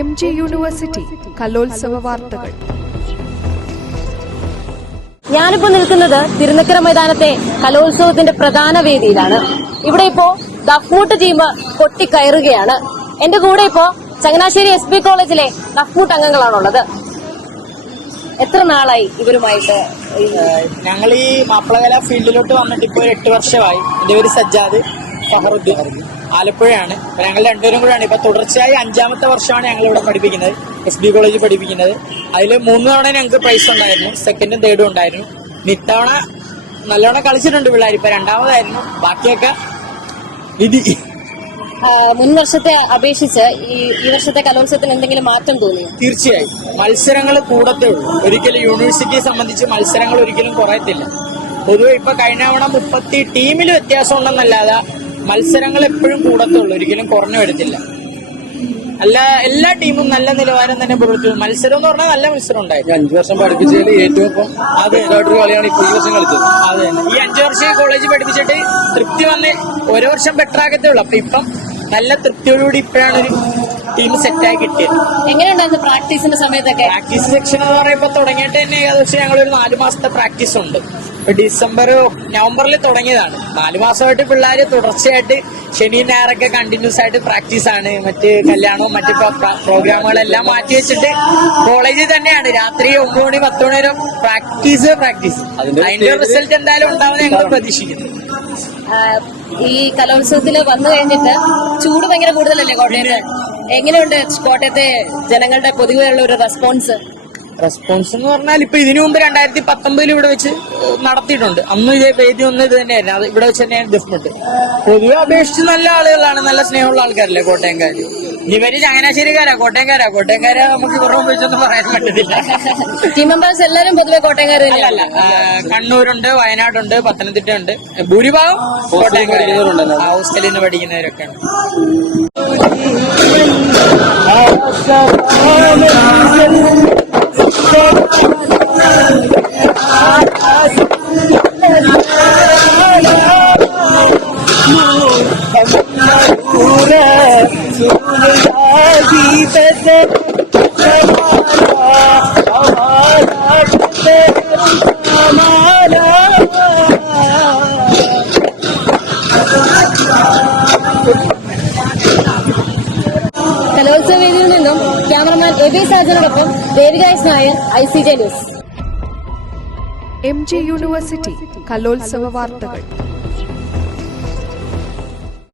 M G university കലോത്സവ വാർത്തകൾ. ഞാനിപ്പോ നിൽക്കുന്നത് തിരുനക്കര മൈതാനത്തെ കലോത്സവത്തിന്റെ പ്രധാന വേദിയിലാണ്. ഇവിടെ ഇപ്പോ ദഫ്മൂട്ട് ടീം പൊട്ടിക്കയറുകയാണ്. എന്റെ കൂടെ ഇപ്പോ ചങ്ങനാശ്ശേരി എസ് ബി കോളേജിലെ ദഫ്മൂട്ട് അംഗങ്ങളാണുള്ളത്. എത്ര നാളായി ഇവരുമായിട്ട്? ഞങ്ങൾ ഈ മാപ്പിളകല ഫീൽഡിലോട്ട് വന്നിട്ട് ഇപ്പോൾ എട്ട് വർഷമായി. എന്റെ പേര് സജ്ജാദ്. ഫഹറുദ്ദീൻ ആലപ്പുഴയാണ്. അപ്പൊ ഞങ്ങൾ രണ്ടുപേരും കൂടെയാണ്. ഇപ്പൊ തുടർച്ചയായി അഞ്ചാമത്തെ വർഷമാണ് ഞങ്ങൾ ഇവിടെ പഠിപ്പിക്കുന്നത്. എസ് ബി കോളേജിൽ പഠിപ്പിക്കുന്നത്. അതിൽ മൂന്ന് തവണ ഞങ്ങൾക്ക് പ്രൈസ് ഉണ്ടായിരുന്നു. സെക്കൻഡും തേർഡും ഉണ്ടായിരുന്നു. ഇത്തവണ നല്ലോണം കളിച്ചിട്ടുണ്ട് പിള്ളേർ ഇപ്പൊ രണ്ടാമതായിരുന്നു. ബാക്കിയൊക്കെ വിധി മുൻ വർഷത്തെ അപേക്ഷിച്ച് ഈ ഈ വർഷത്തെ കലോത്സവത്തിന് എന്തെങ്കിലും മാറ്റം തോന്നിയോ? തീർച്ചയായും. മത്സരങ്ങൾ കൂടത്തേ ഉള്ളൂ. ഒരിക്കലും യൂണിവേഴ്സിറ്റിയെ സംബന്ധിച്ച് മത്സരങ്ങൾ ഒരിക്കലും കുറയത്തില്ല. പൊതുവെ ഇപ്പൊ കഴിഞ്ഞ തവണ മുപ്പത്തി ടീമിൽ വ്യത്യാസം ഉണ്ടെന്നല്ലാതെ മത്സരങ്ങൾ എപ്പോഴും കൂടത്തുള്ളൂ. ഒരിക്കലും കുറഞ്ഞു വരത്തില്ല. അല്ല എല്ലാ ടീമും നല്ല നിലവാരം തന്നെ പുലർത്തുന്നു. മത്സരം എന്ന് പറഞ്ഞാൽ നല്ല മത്സരം ഉണ്ടായിരുന്നു. അഞ്ചു വർഷം പഠിപ്പിച്ചതിൽ ഏറ്റവും ഇപ്പം കളിയാണ് ഇപ്പോൾ ഈ വർഷം കളിച്ചത്. അതെ. ഈ അഞ്ചു വർഷം കോളേജ് പഠിപ്പിച്ചിട്ട് തൃപ്തി വന്ന് ഓരോ വർഷം ബെറ്റർ ആകത്തേ ഉള്ളൂ. അപ്പൊ ഇപ്പം നല്ല തൃപ്തിയോടുകൂടി ഇപ്പോഴാണ് ഒരു ടീം സെറ്റായി കിട്ടിയത്. എങ്ങനെയുണ്ടായിരുന്നു പ്രാക്ടീസിന്റെ സമയത്തൊക്കെ? പ്രാക്ടീസ് സെക്ഷൻ എന്ന് പറയുമ്പോൾ തുടങ്ങിയിട്ട് തന്നെ ഏകദേശം ഞങ്ങൾ ഒരു നാല് മാസത്തെ പ്രാക്ടീസ് ഉണ്ട്. ഡിസംബർ നവംബറിൽ തുടങ്ങിയതാണ്. നാല് മാസമായിട്ട് പിള്ളേർ തുടർച്ചയായിട്ട് ശനി ഞായറൊക്കെ കണ്ടിന്യൂസ് ആയിട്ട് പ്രാക്ടീസ് ആണ്. മറ്റ് കല്യാണവും മറ്റ് പ്രോഗ്രാമുകളെല്ലാം മാറ്റി വെച്ചിട്ട് കോളേജിൽ തന്നെയാണ്. രാത്രി ഒമ്പത് മണി പത്ത് മണി വരെ പ്രാക്ടീസ് പ്രാക്ടീസ്. അതിന്റെ റിസൾട്ട് എന്തായാലും ഉണ്ടാവുന്ന ഞങ്ങൾ പ്രതീക്ഷിക്കുന്നു. ഈ കലോത്സവത്തിൽ വന്നു കഴിഞ്ഞിട്ട് ചൂട് ഭയങ്കര കൂടുതലല്ലേ കോട്ടയത്ത്? എങ്ങനെയുണ്ട് കോട്ടയത്തെ ജനങ്ങളുടെ പൊതുവെയുള്ള ഒരു റെസ്പോൺസ് റെസ്പോൺസ് എന്ന് പറഞ്ഞാൽ ഇപ്പൊ ഇതിനു മുമ്പ് രണ്ടായിരത്തി പത്തൊമ്പതിൽ ഇവിടെ വെച്ച് നടത്തിയിട്ടുണ്ട്. അന്നും ഇതേ വേദി ഒന്ന് ഇത് തന്നെയായിരുന്നു. അത് ഇവിടെ വെച്ച് തന്നെയാണ് ഡിഫറെന്റ് പൊതുവെ അപേക്ഷിച്ച് നല്ല ആളുകളാണ് നല്ല സ്നേഹമുള്ള ആൾക്കാരല്ലേ കോട്ടയംകാര്? ഇനി ഇവർ ചങ്ങനാശ്ശേരിക്കാരാ കോട്ടയംകാരാ. കോട്ടയംകാരാ നമുക്ക് മുമ്പ് പറയാൻ പറ്റത്തില്ല. ടീം മെമ്പേഴ്സ് എല്ലാവരും പൊതുവെ കോട്ടയംകാർ അല്ല കണ്ണൂരുണ്ട് വയനാടുണ്ട് പത്തനംതിട്ട ഉണ്ട് ഭൂരിഭാഗം പഠിക്കുന്നവരുണ്ട്. ഹോസ്റ്റലിൽ നിന്ന് പഠിക്കുന്നവരൊക്കെയാണ് കലോത്സവ വേദിയിൽ നിന്നും cameraman Abi സാജനോടൊപ്പം Devika S Nair I C J news M G university കലോത്സവ വാർത്തകൾ.